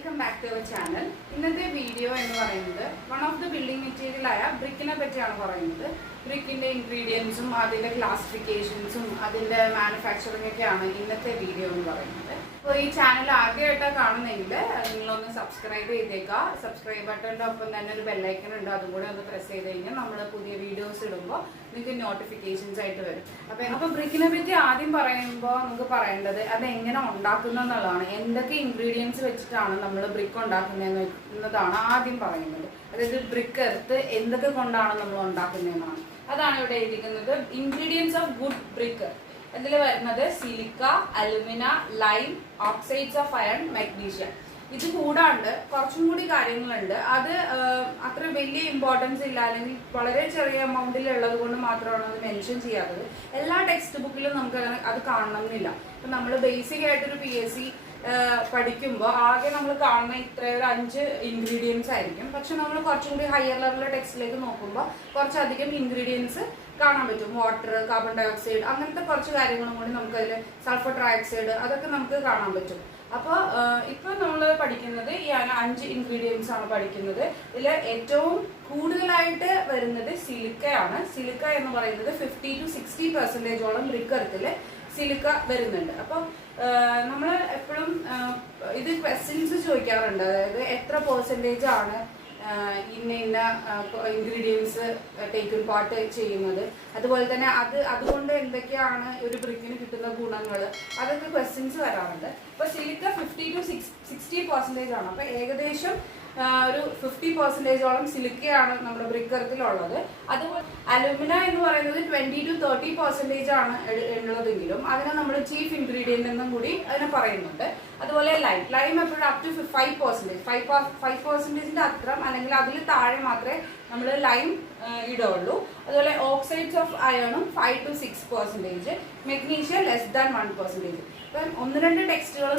Welcome back to our channel. ഇന്നത്തെ video എന്ന് പറയുന്നത് വൺ ഓഫ് ദ ബിൽഡിംഗ് മെറ്റീരിയലായ ബ്രിക്കിനെ പറ്റിയാണ് പറയുന്നത്. ബ്രിക്കിൻ്റെ ഇൻഗ്രീഡിയൻസും അതിൻ്റെ ക്ലാസിഫിക്കേഷൻസും അതിൻ്റെ മാനുഫാക്ചറിംഗ് ഒക്കെയാണ് ഇന്നത്തെ വീഡിയോ എന്ന് പറയുന്നത്. അപ്പോൾ ഈ ചാനൽ ആദ്യമായിട്ടാണ് കാണുന്നെങ്കിൽ നിങ്ങളൊന്ന് സബ്സ്ക്രൈബ് ചെയ്തേക്കുക. സബ്സ്ക്രൈബ് ബട്ടൻ്റെ ഒപ്പം തന്നെ ഒരു ബെല്ലൈക്കൺ ഉണ്ട്, അതും കൂടെ ഒന്ന് പ്രസ് ചെയ്ത് കഴിഞ്ഞാൽ നമ്മൾ പുതിയ വീഡിയോസ് ഇടുമ്പോൾ നിങ്ങൾക്ക് നോട്ടിഫിക്കേഷൻസ് ആയിട്ട് വരും. അപ്പോൾ ബ്രിക്കിനെ പറ്റി ആദ്യം പറയുമ്പോൾ നമുക്ക് പറയേണ്ടത് അത് എങ്ങനെ ഉണ്ടാക്കുന്ന എന്നുള്ളതാണ്. എന്തൊക്കെ ഇൻഗ്രീഡിയൻസ് വെച്ചിട്ടാണ് നമ്മൾ ബ്രിക്ക് ഉണ്ടാക്കുന്നത് എന്നതാണ് ആദ്യം പറയുന്നത്. അതായത് ബ്രിക്ക് എർത്ത് എന്തൊക്കെ കൊണ്ടാണ് നമ്മൾ ഉണ്ടാക്കുന്നതെന്നാണ്. അതാണ് ഇവിടെ എഴുതിക്കുന്നത്. Ingredients of good brick. ഇതിൽ വരുന്നത് silica, alumina, lime, oxides of iron, magnesia. ഇത് കൂടാണ്ട് കുറച്ചും കൂടി കാര്യങ്ങളുണ്ട്. അത് അത്ര വലിയ ഇമ്പോർട്ടൻസ് ഇല്ല, അല്ലെങ്കിൽ വളരെ ചെറിയ എമൗണ്ടിൽ ഉള്ളത് കൊണ്ട് മാത്രമാണ് അത് മെൻഷൻ ചെയ്യാത്തത്. എല്ലാ ടെക്സ്റ്റ് ബുക്കിലും നമുക്ക് അത് കാണണമെന്നില്ല. ഇപ്പം നമ്മൾ ബേസിക് ആയിട്ടൊരു PSC പഠിക്കുമ്പോൾ ആകെ നമ്മൾ കാണുന്ന ഇത്രയൊരു 5 ഇൻഗ്രീഡിയൻസ് ആയിരിക്കും. പക്ഷെ നമ്മൾ കുറച്ചും കൂടി ഹയർ ലെവലിലെ ടെക്സ്റ്റിലേക്ക് നോക്കുമ്പോൾ കുറച്ചധികം ഇൻഗ്രീഡിയൻസ് കാണാൻ പറ്റും. വാട്ടർ, കാർബൺ ഡൈ ഓക്സൈഡ്, അങ്ങനത്തെ കുറച്ച് കാര്യങ്ങളും കൂടി നമുക്കതിൽ സൾഫർ ട്രൈഓക്സൈഡ് അതൊക്കെ നമുക്ക് കാണാൻ പറ്റും. അപ്പോൾ ഇപ്പോൾ നമ്മൾ പഠിക്കുന്നത് ഈ 5 ഇൻഗ്രീഡിയൻസ് ആണ് പഠിക്കുന്നത്. ഇതിൽ ഏറ്റവും കൂടുതലായിട്ട് വരുന്നത് സിലിക്കയാണ്. സിലിക്ക എന്ന് പറയുന്നത് 50 to 60% ബ്രിക്ക് എർത്തിൽ സിലിക്ക വരുന്നുണ്ട്. അപ്പോൾ നമ്മൾ എപ്പോഴും ഇത് ക്വസ്റ്റ്യൻസ് ചോദിക്കാറുണ്ട്. അതായത് എത്ര പെർസെൻറ്റേജ് ആണ് ഇന്ന ഇൻഗ്രീഡിയൻസ് ടേക്കൺ പാർട്ട് ചെയ്യുന്നത്, അതുപോലെ തന്നെ അതുകൊണ്ട് എന്തൊക്കെയാണ് ഒരു ബ്രിക്കിന് കിട്ടുന്ന ഗുണങ്ങൾ, അതൊക്കെ ക്വസ്റ്റ്യൻസ് വരാറുണ്ട്. അപ്പോൾ സിലിക്ക 50 to 60% ആണ്. അപ്പോൾ ഏകദേശം ഒരു 50% സിലിക്കയാണ് നമ്മുടെ ബ്രിക്ക് എർത്തിലുള്ളത്. അതുപോലെ അലുമിന എന്ന് പറയുന്നത് 20 to 30% ആണ് ഉള്ളതെങ്കിലും അതിനെ നമ്മൾ ചീഫ് ഇൻഗ്രീഡിയൻ്റ് എന്നും കൂടി അതിനെ പറയുന്നുണ്ട്. അതുപോലെ ലൈം എപ്പോഴും അപ് ടു 5%, അത്രം അല്ലെങ്കിൽ അതിൽ താഴെ മാത്രമേ നമ്മൾ ലൈം ഇടുള്ളൂ. അതുപോലെ ഓക്സൈഡ്സ് ഓഫ് അയണും 5 to 6%, മെഗ്നീഷ്യ ലെസ് ദാൻ 1%. ഇപ്പം 1-2 ടെക്സ്റ്റുകൾ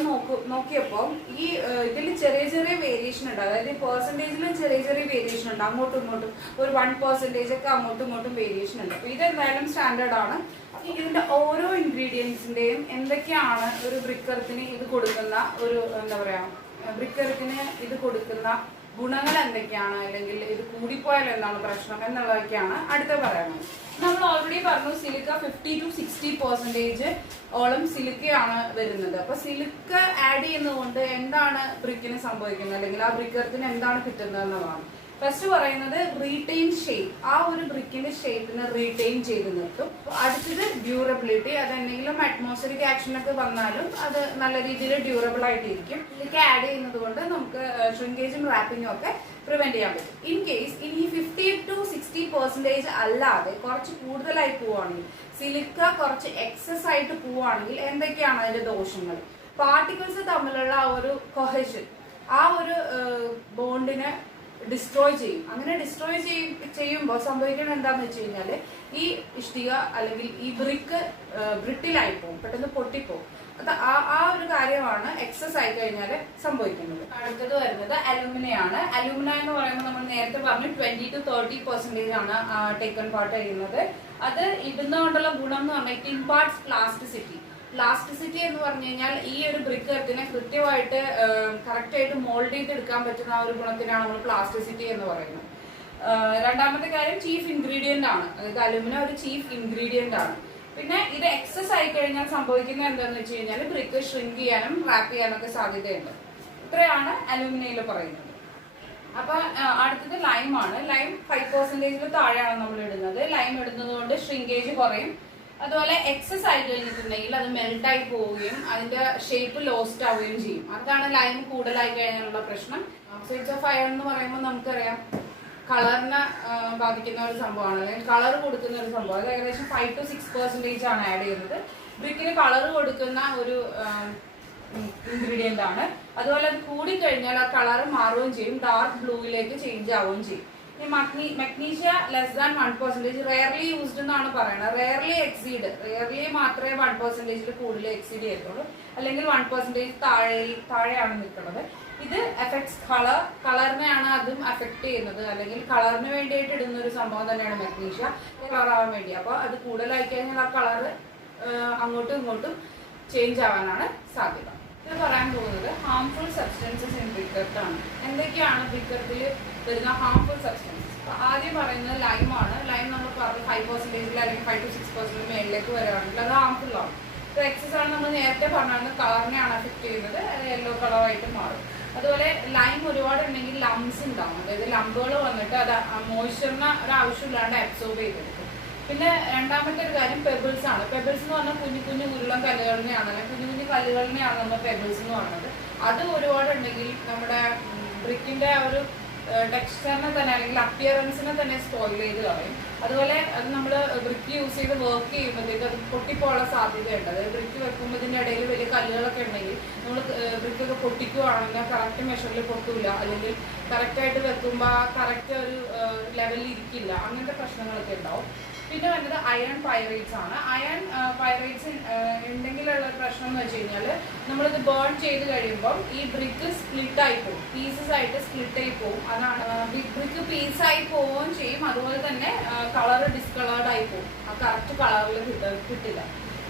നോക്കിയപ്പോൾ ഈ ഇതിൽ ചെറിയ ചെറിയ വേരിയേഷൻ ഉണ്ട്. അതായത് പെർസെൻറ്റേജിലും ചെറിയ ചെറിയ വേരിയേഷൻ ഉണ്ട്. അങ്ങോട്ടും ഇങ്ങോട്ടും ഒരു 1% ഒക്കെ അങ്ങോട്ടും ഇങ്ങോട്ടും വേരിയേഷൻ ഉണ്ട്. അപ്പോൾ ഇതെന്തായാലും സ്റ്റാൻഡേർഡ് ആണ്. ഇതിന്റെ ഓരോ ഇൻഗ്രീഡിയൻസിന്റെയും എന്തൊക്കെയാണ് ഒരു ബ്രിക്ക് എർത്തിന് ഇത് കൊടുക്കുന്ന ഒരു എന്താ പറയാ, ബ്രിക്ക് എർത്തിന് ഇത് കൊടുക്കുന്ന ഗുണങ്ങൾ എന്തൊക്കെയാണ്, അല്ലെങ്കിൽ ഇത് കൂടിപ്പോയാൽ എന്താണ് പ്രശ്നം എന്നുള്ളതൊക്കെയാണ് അടുത്ത പറയുന്നത്. നമ്മൾ ഓൾറെഡി പറഞ്ഞു സിലിക്ക 50 to 60% ഓളം സിലിക്കയാണ് വരുന്നത്. അപ്പൊ സിലിക്ക ആഡ് ചെയ്യുന്നതുകൊണ്ട് എന്താണ് ബ്രിക്കിന് സംഭവിക്കുന്നത്, അല്ലെങ്കിൽ ആ ബ്രിക്ക് എർത്തിന് എന്താണ് കിട്ടുന്നത് എന്നുള്ളതാണ്. ഫസ്റ്റ് പറയുന്നത് റീറ്റെയിൻ ഷേപ്പ്. ആ ഒരു ബ്രിക്കിന്റെ ഷേപ്പിനെ റീറ്റെയിൻ ചെയ്ത് നിർത്തും. അടുത്തത് ഡ്യൂറബിലിറ്റി. അത് എന്തെങ്കിലും അറ്റ്മോസ്ഫിയറിക് ആക്ഷൻ ഒക്കെ വന്നാലും അത് നല്ല രീതിയിൽ ഡ്യൂറബിൾ ആയിട്ടിരിക്കും. ഇതൊക്കെ ആഡ് ചെയ്യുന്നത് കൊണ്ട് നമുക്ക് ഷ്രിങ്കേജും റാപ്പിങ്ങും ഒക്കെ പ്രിവെന്റ് ചെയ്യാൻ പറ്റും. ഇൻ കേസ് ഇനി 50 to 60% അല്ലാതെ കുറച്ച് കൂടുതലായി പോവുകയാണെങ്കിൽ, സിലിക്ക കുറച്ച് എക്സസ് ആയിട്ട് പോവുകയാണെങ്കിൽ എന്തൊക്കെയാണ് അതിന്റെ ദോഷങ്ങൾ? പാർട്ടിക്കിൾസ് തമ്മിലുള്ള ആ ഒരു കൊഹഷൻ, ആ ഒരു ബോണ്ടിനെ ഡിസ്ട്രോയ് ചെയ്യും. അങ്ങനെ ഡിസ്ട്രോയ് ചെയ്യുമ്പോൾ സംഭവിക്കുന്നത് എന്താണെന്ന് വെച്ച് കഴിഞ്ഞാൽ ഈ ഇഷ്ടിക അല്ലെങ്കിൽ ഈ ബ്രിക്ക് ബ്രിട്ടിലായി പോകും, പെട്ടെന്ന് പൊട്ടിപ്പോകും. അത് ആ ഒരു കാര്യമാണ് എക്സസ് ആയി കഴിഞ്ഞാൽ സംഭവിക്കുന്നത്. അടുത്തത് വരുന്നത് അലൂമിനയാണ്. അലൂമിന എന്ന് പറയുമ്പോൾ നമ്മൾ നേരത്തെ പറഞ്ഞു 20 to 30% ആണ് ടേക്കൺ പാർട്ട് ചെയ്യുന്നത്. അത് ഇടുന്നതുകൊണ്ടുള്ള ഗുണം എന്ന് പറഞ്ഞാൽ ഇറ്റ് ഇംപാർട്ട്സ് പ്ലാസ്റ്റിസിറ്റി. പ്ലാസ്റ്റിസിറ്റി എന്ന് പറഞ്ഞു കഴിഞ്ഞാൽ ഈ ഒരു ബ്രിക്ക് എർത്തിനെ കൃത്യമായിട്ട് കറക്റ്റായിട്ട് മോൾഡ് ചെയ്തെടുക്കാൻ പറ്റുന്ന ആ ഒരു ഗുണത്തിനാണ് നമ്മൾ പ്ലാസ്റ്റിസിറ്റി എന്ന് പറയുന്നത്. രണ്ടാമത്തെ കാര്യം ചീഫ് ഇൻഗ്രീഡിയന്റ് ആണ്. അതായത് അലുമിന ഒരു ചീഫ് ഇൻഗ്രീഡിയന്റ് ആണ്. പിന്നെ ഇത് എക്സസ് ആയി കഴിഞ്ഞാൽ സംഭവിക്കുന്നത് എന്താണെന്ന് വെച്ച് കഴിഞ്ഞാൽ ബ്രിക്ക് ഷ്രിങ്ക് ചെയ്യാനും റാപ്പ് ചെയ്യാനൊക്കെ സാധ്യതയുണ്ട്. ഇത്രയാണ് അലുമിനയിൽ പറയുന്നത്. അപ്പൊ അടുത്തത് ലൈം ആണ്. ലൈം 5% താഴെയാണ് നമ്മൾ ഇടുന്നത്. ലൈം ഇടുന്നത് കൊണ്ട് ഷ്രിങ്കേജ് കുറയും. അതുപോലെ എക്സസ് ആയി കഴിഞ്ഞിട്ടുണ്ടെങ്കിൽ അത് മെൽട്ടായി പോവുകയും അതിന്റെ ഷേപ്പ് ലോസ്റ്റ് ആവുകയും ചെയ്യും. അതാണ് ലൈം കൂടുതലായി കഴിഞ്ഞാലുള്ള പ്രശ്നം. ഓക്സൈഡ്സ് ഓഫ് അയൺ എന്ന് പറയുമ്പോൾ നമുക്കറിയാം കളറിനെ ബാധിക്കുന്ന ഒരു സംഭവമാണ്, അല്ലെങ്കിൽ കളർ കൊടുക്കുന്ന ഒരു സംഭവം. അത് ഏകദേശം 5 to 6% ആണ് ആഡ് ചെയ്യുന്നത്. ബ്രിക്കിന് കളർ കൊടുക്കുന്ന ഒരു ഇൻഗ്രീഡിയന്റ് ആണ്. അതുപോലെ അത് കൂടിക്കഴിഞ്ഞാൽ ആ കളർ മാറുകയും ചെയ്യും, ഡാർക്ക് ബ്ലൂയിലേക്ക് ചേഞ്ച് ആവുകയും ചെയ്യും. Magnesia less than 1%, rarely used എന്നാണ് പറയുന്നത്. റെയർലി എക്സീഡ്, റെയർലി മാത്രമേ 1% കൂടുതൽ എക്സീഡ് ചെയ്യത്തുള്ളൂ, അല്ലെങ്കിൽ 1% താഴെയാണ് നിൽക്കുന്നത്. ഇത് എഫക്ട്സ് കളറിനെയാണ് അതും എഫക്ട് ചെയ്യുന്നത്, അല്ലെങ്കിൽ കളറിന് വേണ്ടിയിട്ട് ഇടുന്ന ഒരു സംഭവം തന്നെയാണ് മഗ്നീഷ്യ, കളറാവാൻ വേണ്ടി. അപ്പോൾ അത് കൂടുതലായി കഴിഞ്ഞാൽ ആ കളറ് അങ്ങോട്ടും ഇങ്ങോട്ടും ചേഞ്ച് ആവാനാണ് സാധ്യത. പറയാൻ പോകുന്നത് ഹാംഫുൾ സബ്സ്റ്റൻസസ് ഇൻ ബ്രിക്കറ്റ് ആണ്. എന്തൊക്കെയാണ് ബ്രിക്കറ്റിൽ വരുന്ന ഹാംഫുൾ സബ്സ്റ്റൻസസ്? ആദ്യം പറയുന്നത് ലൈമാണ്. ലൈം നമ്മൾ പറഞ്ഞു 5% അല്ലെങ്കിൽ 5 to 6% മേളിലേക്ക് വരികയാണെങ്കിൽ അത് ഹാംഫുൾ ആണ്. ഇപ്പോൾ എക്സസ് ആണ് നമ്മൾ നേരത്തെ പറഞ്ഞാൽ കളറിനെയാണ് അഫക്റ്റ് ചെയ്യുന്നത്, അത് യെല്ലോ കളറായിട്ട് മാറും. അതുപോലെ ലൈം ഒരുപാട് ഉണ്ടെങ്കിൽ ലംസ് ഉണ്ടാവും, അതായത് ലംബുകൾ വന്നിട്ട് അത് മോയ്സ്ചറിന് ഒരു ആവശ്യമില്ലാണ്ട് അബ്സോർബ് ചെയ്തെടുക്കും. പിന്നെ രണ്ടാമത്തെ ഒരു കാര്യം പെബിൾസ് ആണ്. പെബിൾസ് എന്ന് പറഞ്ഞാൽ കുഞ്ഞു കുഞ്ഞു ഉരുളൻ കല്ലുകളിനെയാണ്, അല്ലെങ്കിൽ കുഞ്ഞു കുഞ്ഞു കല്ലുകളിനെയാണ് നമ്മൾ പെബിൾസ് എന്ന് പറയുന്നത്. അത് ഒരുപാടുണ്ടെങ്കിൽ നമ്മുടെ ബ്രിക്കിന്റെ ആ ഒരു ടെക്സ്ചറിനെ തന്നെ അല്ലെങ്കിൽ അപ്പിയറൻസിനെ തന്നെ സ്പോയിൽ ചെയ്ത് കളയും. അതുപോലെ അത് നമ്മൾ ബ്രിക്ക് യൂസ് ചെയ്ത് വർക്ക് ചെയ്യുമ്പോഴത്തേക്ക് അത് പൊട്ടിപ്പോകാനുള്ള സാധ്യതയുണ്ട്. അതായത് ബ്രിക്ക് വെക്കുമ്പോൾ ഇതിൻ്റെ ഇടയിൽ വലിയ കല്ലുകളൊക്കെ ഉണ്ടെങ്കിൽ നമ്മൾ ബ്രിക്കൊക്കെ പൊട്ടിക്കുകയാണെങ്കിൽ കറക്റ്റ് മെഷറിൽ പൊട്ടില്ല, അല്ലെങ്കിൽ കറക്റ്റായിട്ട് വെക്കുമ്പോൾ കറക്റ്റ് ഒരു ലെവലിൽ ഇരിക്കില്ല, അങ്ങനത്തെ പ്രശ്നങ്ങളൊക്കെ ഉണ്ടാവും. പിന്നെ വരുന്നത് അയൺ പൈറേറ്റ്സ് ആണ്. അയൺ പൈറേറ്റ്സ് ഉണ്ടെങ്കിലുള്ള പ്രശ്നം എന്ന് വെച്ച് കഴിഞ്ഞാൽ നമ്മളിത് ബേൺ ചെയ്ത് കഴിയുമ്പം ഈ ബ്രിക്ക് സ്പ്ലിറ്റ് ആയി പോകും, പീസസ് ആയിട്ട് സ്പ്ലിറ്റ് ആയി പോകും. അതാണ് ബ്രിക്ക് പീസായി പോവുകയും ചെയ്യും. അതുപോലെ തന്നെ കളർ ഡിസ്കളേർഡ് ആയി പോകും, ആ കറക്റ്റ് കളറിൽ കിട്ടില്ല.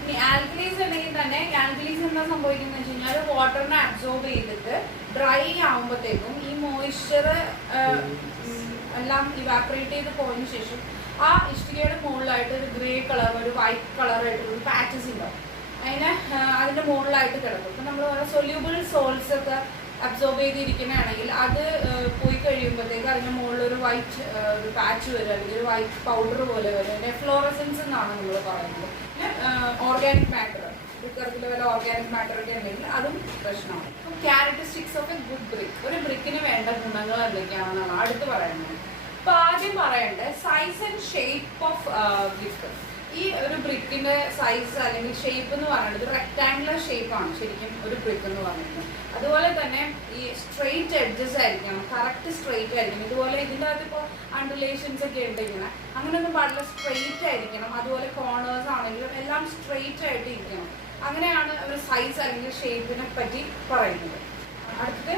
ഇനി ആൽക്കലീസ് ഉണ്ടെങ്കിൽ തന്നെ ആൽക്കലീസ് എന്താ സംഭവിക്കുന്നത് വെച്ച് കഴിഞ്ഞാൽ വാട്ടറിനെ അബ്സോർബ് ചെയ്തിട്ട് ഡ്രൈ ആകുമ്പോഴത്തേക്കും ഈ മോയ്സ്ചർ എല്ലാം ഇവാപ്പറേറ്റ് ചെയ്ത് പോയതിനു ശേഷം ആ ഇഷ്ടികയുടെ മുകളിലായിട്ട് ഒരു ഗ്രേ കളർ, ഒരു വൈറ്റ് കളറായിട്ട് ഒരു പാച്ചസ് ഉണ്ടാവും. അതിന്റെ മുകളിലായിട്ട് കിടക്കും. ഇപ്പം നമ്മൾ ഓരോ സൊല്യൂബിൾ സോൾട്സ് ഒക്കെ അബ്സോർബ് ചെയ്തിരിക്കുന്നതാണെങ്കിൽ അത് പോയി കഴിയുമ്പോഴത്തേക്ക് അതിന്റെ മുകളിൽ ഒരു വൈറ്റ് ഒരു പാച്ച് വരും, അല്ലെങ്കിൽ ഒരു വൈറ്റ് പൗഡർ പോലെ വരും. എഫ്ലോറസൻസ് എന്നാണ് നമ്മൾ പറയുന്നത്. പിന്നെ ഓർഗാനിക് മാറ്റർ, ബ്രിക്കറിൽ വല്ല ഓർഗാനിക് മാറ്റർ ഒക്കെ ഉണ്ടെങ്കിൽ അതും പ്രശ്നമാണ്. Characteristics of A good brick, ഒരു ബ്രിക്കിന് വേണ്ട ഗുണങ്ങൾ എന്തൊക്കെയാണെന്നാണ് അടുത്ത് പറയുന്നത്. ഇപ്പൊ ആദ്യം പറയണ്ടേ size and shape of brick. ഈ ഒരു ബ്രിക്കിന്റെ സൈസ് അല്ലെങ്കിൽ ഷേപ്പ് എന്ന് പറയുന്നത് റെക്ടാങ്കുലർ ഷേപ്പാണ് ശരിക്കും ഒരു ബ്രിക്ക് എന്ന് പറയുന്നത്. അതുപോലെ തന്നെ ഈ സ്ട്രെയിറ്റ് എഡ്ജസ് ആയിരിക്കണം, കറക്റ്റ് സ്ട്രെയിറ്റ് ആയിരിക്കണം. ഇതുപോലെ ഇതിൻ്റെ അകത്ത് ഇപ്പോൾ അണ്ടുലേഷൻസ് ഒക്കെ ഉണ്ട്, ഇങ്ങനെ അങ്ങനെയൊന്നും പാടില്ല, സ്ട്രെയിറ്റ് ആയിരിക്കണം. അതുപോലെ കോർണേഴ്സ് ആണെങ്കിലും എല്ലാം സ്ട്രെയിറ്റ് ആയിട്ട് ഇരിക്കണം. അങ്ങനെയാണ് ഒരു സൈസ് അല്ലെങ്കിൽ ഷേപ്പിനെ പറ്റി പറയുന്നത്. അടുത്തത്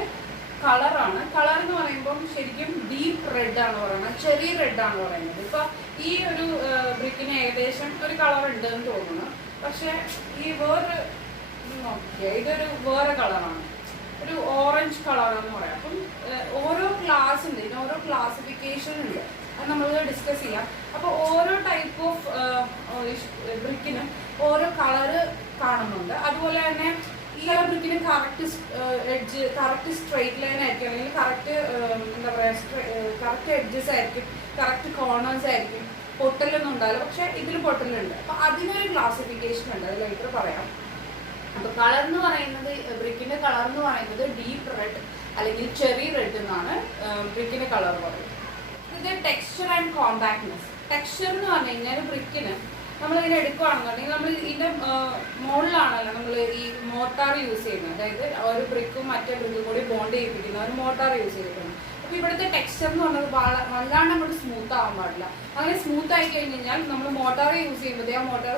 കളറാണ്. കളർ എന്ന് പറയുമ്പോൾ ശരിക്കും ഡീപ്പ് റെഡ് ആണ് പറയുന്നത്, ചെറിയ റെഡ് ആണ് പറയുന്നത്. ഇപ്പൊ ഈ ഒരു ബ്രിക്കിന് ഏകദേശം ഒരു കളർ ഉണ്ട് എന്ന് തോന്നുന്നു, പക്ഷെ ഈ വേറെ നോക്കിയാൽ ഇതൊരു വേറെ കളറാണ്, ഒരു ഓറഞ്ച് കളറാണെന്ന് പറയാം. അപ്പം ഓരോ ക്ലാസ് ഉണ്ട്, ഇതിന് ഓരോ ക്ലാസിഫിക്കേഷൻ ഉണ്ട്, അത് നമ്മൾ ഡിസ്കസ് ചെയ്യാം. അപ്പോൾ ഓരോ ടൈപ്പ് ഓഫ് ബ്രിക്കിനും ഓരോ കളറ് കാണുന്നുണ്ട്. അതുപോലെ തന്നെ ഈ ബ്രിക്കിന് correct edge, correct straight line ആയിരിക്കും, അല്ലെങ്കിൽ കറക്റ്റ് എന്താ പറയുക കറക്റ്റ് എഡ്ജസ് ആയിരിക്കും, കറക്റ്റ് കോർണേഴ്സ് ആയിരിക്കും, പൊട്ടലൊന്നും ഉണ്ടാവില്ല. പക്ഷെ ഇതിൽ പൊട്ടലുണ്ട്. അപ്പൊ അതിനൊരു ക്ലാസിഫിക്കേഷൻ ഉണ്ട്, അത് ലൈറ്റർ പറയാം. അപ്പൊ കളർ എന്ന് പറയുന്നത് ബ്രിക്കിന്റെ കളർ എന്ന് പറയുന്നത് ഡീപ്പ് റെഡ് അല്ലെങ്കിൽ ചെറി റെഡ് എന്നാണ് ബ്രിക്കിന്റെ കളർ പറയുന്നത്. ഇത് ടെക്സ്ചർ ആൻഡ് കോമ്പാക്ട്നെസ്. ടെക്സ്ചർ എന്ന് പറഞ്ഞു കഴിഞ്ഞാൽ ബ്രിക്കിന് നമ്മളിങ്ങനെ എടുക്കുകയാണെന്നുണ്ടെങ്കിൽ നമ്മൾ ഇതിന്റെ മുകളിലാണല്ലോ നമ്മൾ ഈ മോട്ടാർ യൂസ് ചെയ്യുന്നത്, അതായത് ഒരു ബ്രിക്കും മറ്റേ ബ്രിക്കും കൂടി ബോണ്ട് ചെയ്യിപ്പിക്കുന്ന ഒരു മോട്ടാർ യൂസ് ചെയ്തിട്ടുണ്ട്. അപ്പോൾ ഇവിടുത്തെ ടെക്സ്ചർ എന്ന് പറഞ്ഞത് വല്ലാണ്ട് അങ്ങോട്ട് സ്മൂത്ത് ആവാൻ പാടില്ല. അങ്ങനെ സ്മൂത്ത് ആയി കഴിഞ്ഞ് കഴിഞ്ഞാൽ നമ്മൾ മോട്ടാർ യൂസ് ചെയ്യുമ്പോഴത്തേ ആ മോട്ടാർ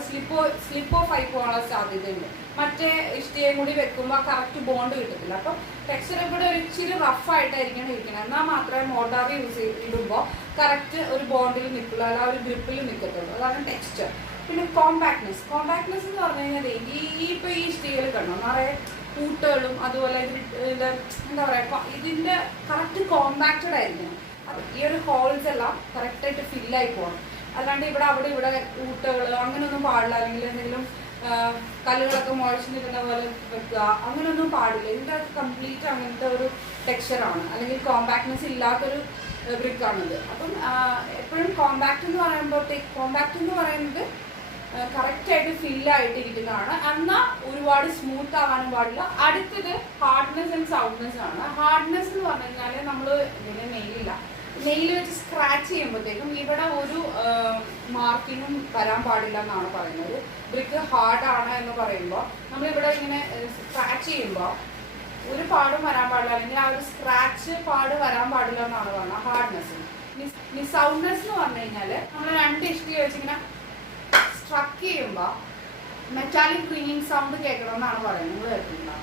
സ്ലിപ്പ് ഓഫ് ആയി പോകാനുള്ള സാധ്യതയുണ്ട്. മറ്റേ ഇഷ്ടികയും കൂടി വെക്കുമ്പോൾ കറക്റ്റ് ബോണ്ട് കിട്ടത്തില്ല. അപ്പം ടെക്സ്ചർ ഇവിടെ ഒരു ഇച്ചിരി റഫായിട്ടായിരിക്കണം ഇരിക്കണം, എന്നാൽ മാത്രമേ മോട്ടാർ യൂസ് ഇടുമ്പോൾ കറക്റ്റ് ഒരു ബോണ്ടിൽ നിൽക്കുള്ളൂ, അല്ല ഒരു ഗ്രിപ്പിൽ നിൽക്കത്തുള്ളൂ. അതാണ് ടെക്സ്ചർ. പിന്നെ കോമ്പാക്ട്നെസ്. കോമ്പാക്ട്നെസ് എന്ന് പറഞ്ഞു കഴിഞ്ഞാൽ ഇപ്പോൾ ഈ ഇഷ്ടികയിൽ കണ്ടോ നിറയെ കൂട്ടുകളും അതുപോലെ എന്താ പറയുക ഇതിൻ്റെ കറക്റ്റ് കോമ്പാക്റ്റഡ് ആയിരിക്കണം. ഈ ഒരു ഹോൾസ് എല്ലാം കറക്റ്റായിട്ട് ഫില്ലായി പോകണം. അല്ലാണ്ട് അവിടെ ഇവിടെ കൂട്ടുകൾ അങ്ങനെയൊന്നും പാടില്ല, അല്ലെങ്കിൽ എന്തെങ്കിലും കല്ലുകളൊക്കെ മുഴച്ചു നിൽക്കുന്ന പോലെ വെക്കുക, അങ്ങനെയൊന്നും പാടില്ല. ഇതിൻ്റെ കംപ്ലീറ്റ് അങ്ങനത്തെ ഒരു ടെക്സ്ചറാണ്, അല്ലെങ്കിൽ കോമ്പാക്ട്നെസ് ഇല്ലാത്തൊരു ബ്രിക്കാണിത്. അപ്പം എപ്പോഴും കോമ്പാക്റ്റ് എന്ന് പറയുന്നത് കറക്റ്റായിട്ട് ഫില്ലായിട്ട് ഇരിക്കുന്നതാണ്, എന്നാൽ ഒരുപാട് സ്മൂത്ത് ആവാനും പാടില്ല. അടുത്തത് ഹാർഡ്നെസ് ആൻഡ് സൗണ്ട്നെസ് ആണ്. ഹാർഡ്നെസ് എന്ന് പറഞ്ഞു കഴിഞ്ഞാൽ നമ്മൾ ഇതിന് നെയിൽ വെച്ച് സ്ക്രാച്ച് ചെയ്യുമ്പോഴത്തേക്കും ഇവിടെ ഒരു മാർക്കിങ്ങും വരാൻ പാടില്ല എന്നാണ് പറയുന്നത്. ബ്രിക്ക് ഹാർഡാണ് എന്ന് പറയുമ്പോൾ നമ്മളിവിടെ ഇങ്ങനെ സ്ക്രാച്ച് ചെയ്യുമ്പോൾ ഒരു പാടും വരാൻ പാടില്ല, അല്ലെങ്കിൽ ആ ഒരു സ്ക്രാച്ച് പാട് വരാൻ പാടില്ല എന്നാണ് പറയുന്നത് ഹാർഡ്നെസ്. ഇനി സൗണ്ട്നെസ് എന്ന് പറഞ്ഞു കഴിഞ്ഞാൽ നമ്മൾ രണ്ട് ഇഷ്ടിക വെച്ചിങ്ങനെ സ്ട്രക്ക് ചെയ്യുമ്പോൾ മെറ്റാലിക് റിംഗിങ് സൗണ്ട് കേൾക്കണം എന്നാണ് പറയുന്നത്. നിങ്ങൾ കേൾക്കുന്നുണ്ടോ?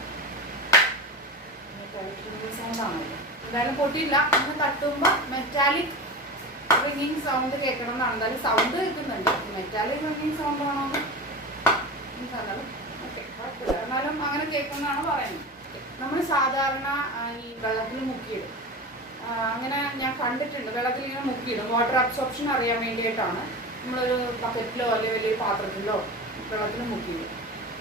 മെറ്റാലിക് റിംഗിങ് സൗണ്ട് ആണല്ലോ, എന്തായാലും പൊട്ടിയില്ല. ഒന്ന് തട്ടുമ്പോൾ മെറ്റാലിക് റിംഗിങ് സൗണ്ട് കേൾക്കണം എന്നാണ്. എന്തായാലും സൗണ്ട് കേൾക്കുന്നുണ്ട്, മെറ്റാലിക് റിംഗിങ് സൗണ്ട് ആണോ ഓക്കെ കുഴപ്പമില്ല, എന്നാലും അങ്ങനെ കേൾക്കുന്നതാണ് പറയുന്നത്. നമ്മൾ സാധാരണ ഈ വെള്ളത്തിൽ മുക്കിയിടും. അങ്ങനെ ഞാൻ കണ്ടിട്ടുണ്ട്. വെള്ളത്തിൽ ഇങ്ങനെ മുക്കിയിടും. വാട്ടർ അബ്സോർപ്ഷൻ അറിയാൻ വേണ്ടിയിട്ടാണ് നമ്മളൊരു ബക്കറ്റിലോ അല്ലെങ്കിൽ വലിയൊരു പാത്രത്തിലോ വെള്ളത്തിൽ മുക്കിയിടും.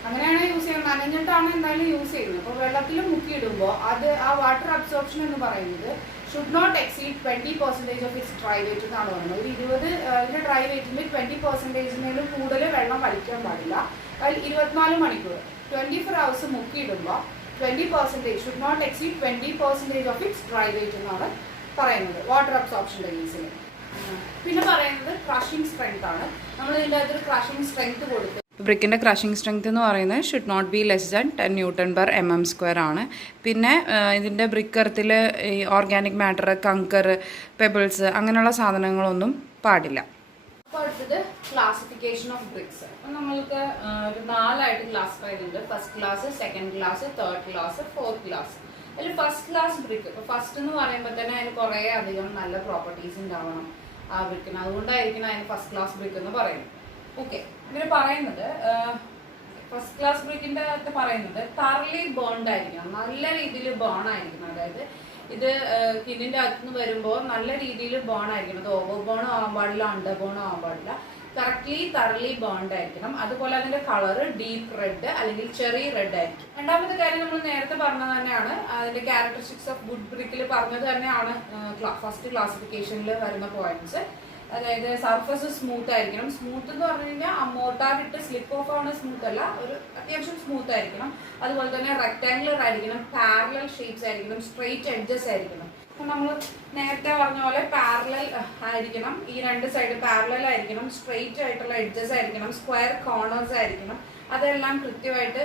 അങ്ങനെയാണ് യൂസ് ചെയ്യുന്നത്. നനഞ്ഞിട്ടാണ് എന്തായാലും യൂസ് ചെയ്യുന്നത്. അപ്പോൾ വെള്ളത്തിൽ മുക്കിയിടുമ്പോൾ അത് ആ വാട്ടർ അബ്സോർപ്ഷൻ എന്ന് പറയുന്നത് should not exceed 20% of its dry weight എന്നാണ് പറയുന്നത്. ഒരു 20 ഡ്രൈ വെയിറ്റിൻ്റെ 20%-നേലും കൂടുതൽ വെള്ളം വലിക്കാൻ പാടില്ല. അതിൽ 24 മണിക്കൂർ 24 hours മുക്കിയിടുമ്പോൾ 20% should not exceed 20% of its dry weight എന്നാണ് പറയുന്നത് വാട്ടർ അബ്സോർപ്ഷൻ്റെ കേസിൽ. പിന്നെ പറയുന്നത് ക്രഷിംഗ് സ്ട്രെങ്ത് ആണ്. നമ്മൾ ഇതിൻ്റെ അകത്തൊരു ക്രഷിംഗ് സ്ട്രെങ്ത് കൊടുത്ത് ബ്രിക്കിൻ്റെ ക്രഷിംഗ് സ്ട്രെങ്ത് എന്ന് പറയുന്നത് should not be less than 10 Newton/mm² ആണ്. പിന്നെ ഇതിൻ്റെ ബ്രിക്ക് എർത്തിൽ ഈ ഓർഗാനിക് മാറ്റർ, കങ്കർ, പെബിൾസ് അങ്ങനെയുള്ള സാധനങ്ങളൊന്നും പാടില്ല. അപ്പോൾ അടുത്തത് ക്ലാസിഫിക്കേഷൻ ഓഫ് ബ്രിക്സ്. അപ്പം നമ്മൾക്ക് ഒരു 4 ക്ലാസിഫൈ ചെയ്തിട്ടുണ്ട്. First class, second class, third class, fourth class. അതിൽ ഫസ്റ്റ് ക്ലാസ് ബ്രിക്ക്, ഇപ്പോൾ ഫസ്റ്റ് എന്ന് പറയുമ്പോൾ തന്നെ അതിന് കുറേ അധികം നല്ല പ്രോപ്പർട്ടീസ് ഉണ്ടാവണം ആ ബ്രിക്കിന്. അതുകൊണ്ടായിരിക്കണം അതിന് ഫസ്റ്റ് ക്ലാസ് ബ്രിക്ക് എന്ന് പറയുന്നത്. ഓക്കെ, ഇവർ പറയുന്നത് ഫസ്റ്റ് ക്ലാസ് ബ്രിക്കിൻ്റെ അകത്ത് പറയുന്നത് തർലി ബേൺഡ് ആയിരിക്കണം, നല്ല രീതിയിൽ ബേൺ ആയിരിക്കണം. അതായത് ഇത് കിന്നിൻ്റെ അകത്തുനിന്ന് വരുമ്പോൾ നല്ല രീതിയിൽ ബേൺ ആയിരിക്കണം. അത് ഓവർ ബേണും ആവാൻ പാടില്ല, അണ്ടർ ബേണും ആവാൻ പാടില്ല. കറക്റ്റ്ലി തർലി ബേൺഡ് ആയിരിക്കണം. അതുപോലെ അതിന്റെ കളർ ഡീപ്പ് റെഡ് അല്ലെങ്കിൽ ചെറിയ റെഡ് ആയിരിക്കും. രണ്ടാമത്തെ കാര്യം നമ്മൾ നേരത്തെ പറഞ്ഞത് തന്നെയാണ്, അതിന്റെ ക്യാരക്ടറിസ്റ്റിക്സ് ഓഫ് ഗുഡ് ബ്രിക്കിൽ പറഞ്ഞത് തന്നെയാണ് ഫസ്റ്റ് ക്ലാസിഫിക്കേഷനിൽ വരുന്ന പോയിന്റ്സ്. അതായത് സർഫസ് സ്മൂത്ത് ആയിരിക്കണം. സ്മൂത്ത് എന്ന് പറഞ്ഞു കഴിഞ്ഞാൽ മോട്ടാറിട്ട് സ്ലിപ്പ് ഓഫ് ആവുന്ന സ്മൂത്ത് അല്ല, ഒരു അത്യാവശ്യം സ്മൂത്ത് ആയിരിക്കണം. അതുപോലെ തന്നെ റെക്ടാങ്കുലർ ആയിരിക്കണം, പാരലൽ ഷേപ്സ് ആയിരിക്കണം, സ്ട്രെയിറ്റ് എഡ്ജസ് ആയിരിക്കണം. അപ്പം നമ്മൾ നേരത്തെ പറഞ്ഞ പോലെ പാരലൽ ആയിരിക്കണം, ഈ രണ്ട് സൈഡ് പാരലൽ ആയിരിക്കണം, സ്ട്രെയിറ്റ് ആയിട്ടുള്ള എഡ്ജസ് ആയിരിക്കണം, സ്ക്വയർ കോർണേഴ്സ് ആയിരിക്കണം. അതെല്ലാം കൃത്യമായിട്ട്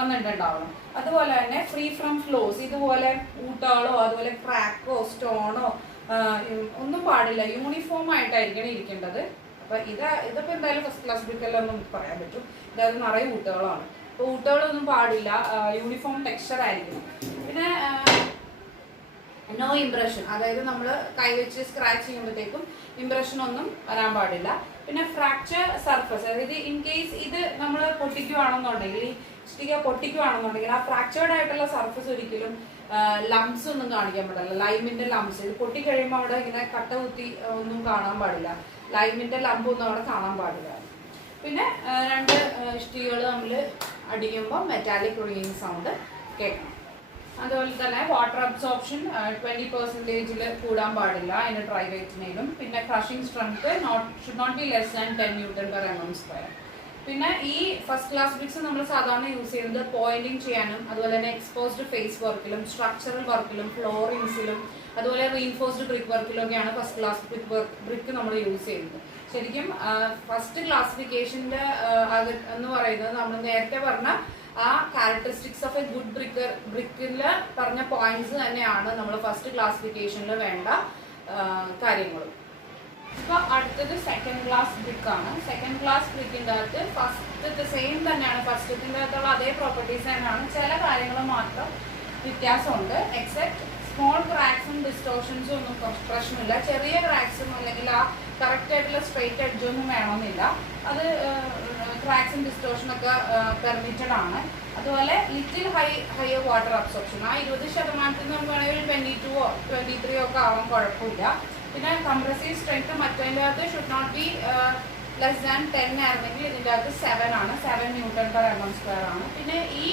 വന്നിട്ടുണ്ടാവണം. അതുപോലെ തന്നെ ഫ്രീ ഫ്രം ഫ്ലോസ്, ഇതുപോലെ ഊട്ടകളോ അതുപോലെ ക്രാക്കോ സ്റ്റോണോ ഒന്നും പാടില്ല, യൂണിഫോം ആയിട്ടായിരിക്കണം ഇരിക്കേണ്ടത്. അപ്പൊ ഇതിപ്പോ എന്തായാലും ഫസ്റ്റ് ക്ലാസ് ബ്രിക്കെല്ലാം നമുക്ക് പറയാൻ പറ്റും. ഇതായത് നിറയെ ഊട്ടകളാണ്. അപ്പൊ ഊട്ടകളൊന്നും പാടില്ല, യൂണിഫോം ടെക്സ്ചർ ആയിരിക്കണം. പിന്നെ നോ ഇംപ്രഷൻ, അതായത് നമ്മൾ കൈവച്ച് സ്ക്രാച്ച് ചെയ്യുമ്പോഴത്തേക്കും ഇംപ്രഷൻ ഒന്നും വരാൻ പാടില്ല. പിന്നെ ഫ്രാക്ചർ സർഫസ്, അതായത് ഇൻ കേസ് ഇത് നമ്മൾ പൊട്ടിക്കുവാണെന്നുണ്ടെങ്കിൽ, ഈ സ്റ്റിക്ക പൊട്ടിക്കുവാണെന്നുണ്ടെങ്കിൽ ആ ഫ്രാക്ചേർഡ് ആയിട്ടുള്ള സർഫസ് ഒരിക്കലും ലംസ് ഒന്നും കാണിക്കാൻ പാടില്ല. ലൈമിന്റെ ലംസ്, ഇത് പൊട്ടിക്കഴിയുമ്പോൾ അവിടെ ഇങ്ങനെ കട്ട കുത്തി ഒന്നും കാണാൻ പാടില്ല. ലൈമിന്റെ ലംബ് ഒന്നും അവിടെ കാണാൻ പാടില്ല. പിന്നെ രണ്ട് ഇഷ്ടികകൾ തമ്മിൽ അടിക്കുമ്പോൾ മെറ്റാലിക് റിംഗിങ് സൗണ്ട് കേൾക്കണം. അതുപോലെ തന്നെ വാട്ടർ അബ്സോർപ്ഷൻ 20% കൂടാൻ പാടില്ല അതിന്റെ ഡ്രൈ വെയിറ്റിനേലും. പിന്നെ crushing strength should not be less than 10 Newton/mm². പിന്നെ ഈ ഫസ്റ്റ് ക്ലാസ് ബ്രിക്സ് നമ്മൾ സാധാരണ യൂസ് ചെയ്യുന്നത് പോയിന്റിങ് ചെയ്യാനും അതുപോലെ തന്നെ എക്സ്പോസ്ഡ് ഫേസ് വർക്കിലും സ്ട്രക്ചറൽ വർക്കിലും ഫ്ലോറിങ്സിലും അതുപോലെ റീഇൻഫോഴ്സ്ഡ് ബ്രിക്ക് വർക്കിലും ഒക്കെയാണ് ഫസ്റ്റ് ക്ലാസ് ബ്രിക്ക് നമ്മൾ യൂസ് ചെയ്യുന്നത്. ശരിക്കും ഫസ്റ്റ് ക്ലാസിഫിക്കേഷൻ്റെ എന്ന് പറയുന്നത് നമ്മൾ നേരത്തെ പറഞ്ഞ ആ ക്യാരക്ടറിസ്റ്റിക്സ് ഓഫ് എ ഗുഡ് ബ്രിക്കിൽ പറഞ്ഞ പോയിന്റ്സ് തന്നെയാണ് നമ്മൾ ഫസ്റ്റ് ക്ലാസിഫിക്കേഷനിൽ വേണ്ട കാര്യങ്ങളും. ഇപ്പോൾ അടുത്തത് സെക്കൻഡ് ക്ലാസ് ബ്രിക്കാണ്. സെക്കൻഡ് ക്ലാസ് ബ്രിക്കിൻ്റെ അകത്ത് ഫസ്റ്റത്തെ സെയിം തന്നെയാണ്, ഫസ്റ്റത്തിൻ്റെ അകത്തുള്ള അതേ പ്രോപ്പർട്ടീസ് തന്നെയാണ്, ചില കാര്യങ്ങൾ മാത്രം വ്യത്യാസമുണ്ട്. എക്സെപ്റ്റ് സ്മോൾ ക്രാക്സും ഡിസ്റ്റോർഷൻസും ഒന്നും പ്രശ്നമില്ല. ചെറിയ ക്രാക്സും അല്ലെങ്കിൽ ആ കറക്റ്റ് ആയിട്ടുള്ള സ്ട്രെയിറ്റ് എഡ്ജൊന്നും വേണമെന്നില്ല. അത് ക്രാക്സും ഡിസ്റ്റോർഷനൊക്കെ പെർമിറ്റഡ് ആണ്. അതുപോലെ ലിറ്റിൽ ഹയർ വാട്ടർ അബ്സോർപ്ഷൻ, ആ 20% നമുക്ക് വേണമെങ്കിൽ 22 or 23 ഒക്കെ ആവാൻ കുഴപ്പമില്ല. പിന്നെ കംപ്രസീവ് സ്ട്രെങ്ത് മറ്റതിൻ്റെ അകത്ത് should not be less than 10 ആയിരുന്നെങ്കിൽ ഇതിൻ്റെ അകത്ത് 7 ആണ്, 7 Newton/mm² ആണ്. പിന്നെ ഈ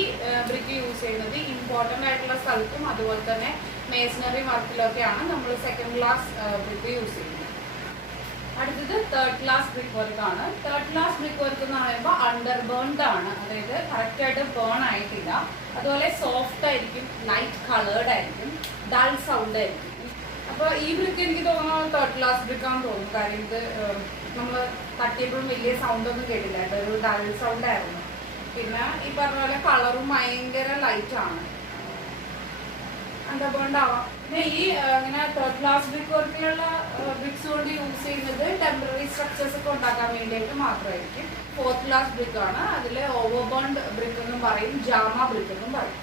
ബ്രിക്ക് യൂസ് ചെയ്യുന്നത് ഇമ്പോർട്ടൻ്റ് ആയിട്ടുള്ള സ്ഥലത്തും അതുപോലെ തന്നെ മേസണറി വർക്കിലൊക്കെയാണ് നമ്മൾ സെക്കൻഡ് ക്ലാസ് ബ്രിക്ക് യൂസ് ചെയ്യുന്നത്. അടുത്തത് തേർഡ് ക്ലാസ് ബ്രിക്ക് വർക്കാണ്. തേർഡ് ക്ലാസ് ബ്രിക്ക് വർക്ക് എന്ന് പറയുമ്പോൾ അണ്ടർ ബേൺഡ് ആണ്, അതായത് കറക്റ്റായിട്ട് ബേൺ ആയിട്ടില്ല. അതുപോലെ സോഫ്റ്റ് ആയിരിക്കും, ലൈറ്റ് കളേർഡ് ആയിരിക്കും, ഡൾ സൗണ്ട് ആയിരിക്കും. അപ്പോൾ ഈ ബ്രിക്ക് എനിക്ക് തോന്നുന്നു തേർഡ് ക്ലാസ് ബ്രിക്കാണെന്ന് തോന്നുന്നു. കാര്യം ഇത് നമ്മൾ തട്ടിയപ്പോഴും വലിയ സൗണ്ട് ഒന്നും കേട്ടില്ല, ഒരു ഡൾ സൗണ്ട് ആയിരുന്നു. പിന്നെ ഈ പറഞ്ഞ പോലെ കളറും ഭയങ്കര ലൈറ്റ് ആണ്, അണ്ടർബേൺഡ് ആവാം. പിന്നെ ഈ ഇങ്ങനെ തേർഡ് ക്ലാസ് ബ്രിക്ക് വർക്കിലുള്ള ബ്രിക്സ് കൊണ്ട് യൂസ് ചെയ്യുന്നത് ടെമ്പററി സ്ട്രക്ചേഴ്സ് ഒക്കെ ഉണ്ടാക്കാൻ വേണ്ടിയിട്ട് മാത്രമായിരിക്കും. ഫോർത്ത് ക്ലാസ് ബ്രിക്ക് ആണ്, അതിൽ ഓവർബേൺഡ് ബ്രിക്ക് എന്നും പറയും, ജാമ ബ്രിക്ക് എന്നും പറയും.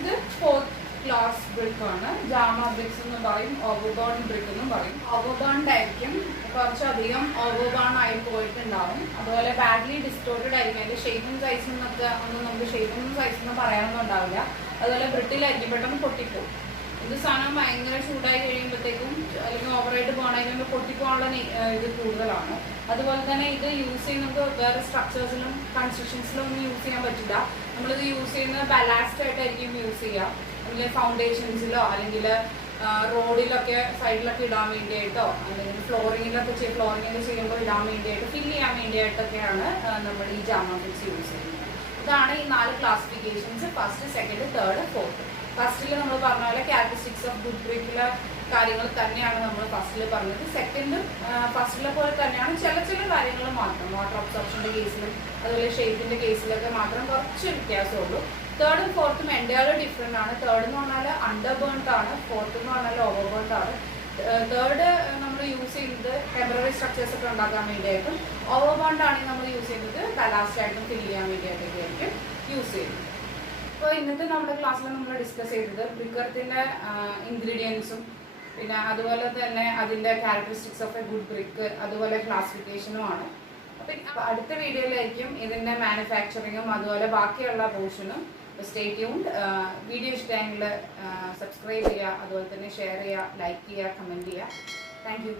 ഇത് ഫോർത്ത് ക്ലാസ് ബ്രിക്ക് ആണ്. ജാമ ബ്രിക്സ് എന്നും പറയും, ഓവർബേൺഡ് ബ്രിക്ക് എന്നും പറയും. ഓവർബേൺഡ് ആയിരിക്കും, കുറച്ചധികം ഓവർബേൺ ആയി പോയിട്ടുണ്ടാവും. അതുപോലെ ബാഡ്ലി ഡിസ്റ്റോർട്ടഡ് ആയിരിക്കും. അതിൻ്റെ ഷേപ്പും സൈസും ഒക്കെ ഒന്നും നമുക്ക് ഷേപ്പും സൈസൊന്നും പറയാനൊന്നും ഉണ്ടാവില്ല. അതുപോലെ ബ്രിട്ടിലായിരിക്കും, പെട്ടെന്ന് പൊട്ടിപ്പോകും. ഇത് സാധനം ഭയങ്കര ചൂടായി കഴിയുമ്പോഴത്തേക്കും അല്ലെങ്കിൽ ഓവറായിട്ട് പോകണമെങ്കിൽ പൊട്ടിപ്പോകാനുള്ള ഇത് കൂടുതലാണ്. അതുപോലെ തന്നെ ഇത് യൂസ് ചെയ്യുന്നത് വേറെ സ്ട്രക്ചേഴ്സിലും കൺസ്ട്രക്ഷൻസിലും ഒന്നും യൂസ് ചെയ്യാൻ പറ്റില്ല. നമ്മളിത് യൂസ് ചെയ്യുന്നത് ബലാസ്റ്റ് ആയിട്ടായിരിക്കും യൂസ് ചെയ്യുക, അല്ലെങ്കിൽ ഫൗണ്ടേഷൻസിലോ അല്ലെങ്കിൽ റോഡിലൊക്കെ സൈഡിലൊക്കെ ഇടാൻ വേണ്ടിയിട്ടോ അല്ലെങ്കിൽ ഫ്ലോറിങ്ങിലൊക്കെ ചെയ്യുമ്പോൾ ഇടാൻ വേണ്ടിയിട്ട് ഫില്ല് ചെയ്യാൻ വേണ്ടിയിട്ടൊക്കെയാണ് നമ്മൾ ഈ ജാമ ബ്രിക്സ് യൂസ് ചെയ്യുന്നത്. ഇതാണ് ഈ 4 classifications, first, second, third, fourth. ഫസ്റ്റിൽ നമ്മൾ പറഞ്ഞ പോലെ ക്യാരക്ടറിസ്റ്റിക്സ് ഓഫ് ഗുഡ് ബ്രിക്കിലെ കാര്യങ്ങൾ തന്നെയാണ് നമ്മൾ ഫസ്റ്റിൽ പറഞ്ഞത്. സെക്കൻഡും ഫസ്റ്റിലെ പോലെ തന്നെയാണ്, ചില കാര്യങ്ങൾ മാത്രം വാട്ടർ അബ്സോർപ്ഷൻ്റെ കേസിലും അതുപോലെ ഷേപ്പിൻ്റെ കേസിലൊക്കെ മാത്രം കുറച്ച് വ്യത്യാസമുള്ളൂ. തേർഡും ഫോർത്തും എൻ്റയർലി ഡിഫറെൻ്റ് ആണ്. തേർഡ് എന്ന് പറഞ്ഞാൽ അണ്ടർ ബേൺഡ് ആണ്, ഫോർത്ത് എന്ന് പറഞ്ഞാൽ ഓവർ ബേൺഡ് ആണ്. തേർഡ് നമ്മൾ യൂസ് ചെയ്യുന്നത് ടെമ്പററി സ്ട്രക്ചേഴ്സ് ഒക്കെ ഉണ്ടാക്കാൻ വേണ്ടിയായിട്ടും, ഓവർ ബേൺഡ് ആണെങ്കിൽ നമ്മൾ യൂസ് ചെയ്യുന്നത് ബലാസ്റ്റ് ആയിട്ടും ഫില്ല് ചെയ്യാൻ വേണ്ടിയിട്ടൊക്കെ ആയിരിക്കും യൂസ് ചെയ്യുന്നത്. അപ്പോൾ ഇന്നത്തെ നമ്മുടെ ക്ലാസ്സിൽ നമ്മൾ ഡിസ്കസ് ചെയ്തത് ബ്രിക്കർത്തിൻ്റെ ഇൻഗ്രീഡിയൻസും പിന്നെ അതുപോലെ തന്നെ അതിൻ്റെ characteristics of A good brick, അതുപോലെ ക്ലാസിഫിക്കേഷനുമാണ്. അപ്പോൾ അടുത്ത വീഡിയോയിലായിരിക്കും ഇതിൻ്റെ മാനുഫാക്ചറിങ്ങും അതുപോലെ ബാക്കിയുള്ള പോർഷനും. Stay tuned. വീഡിയോ ഇഷ്ടമെങ്കിൽ സബ്സ്ക്രൈബ് ചെയ്യുക, അതുപോലെ തന്നെ ഷെയർ ചെയ്യുക, ലൈക്ക് ചെയ്യുക, കമൻറ്റ് ചെയ്യുക. Thank you.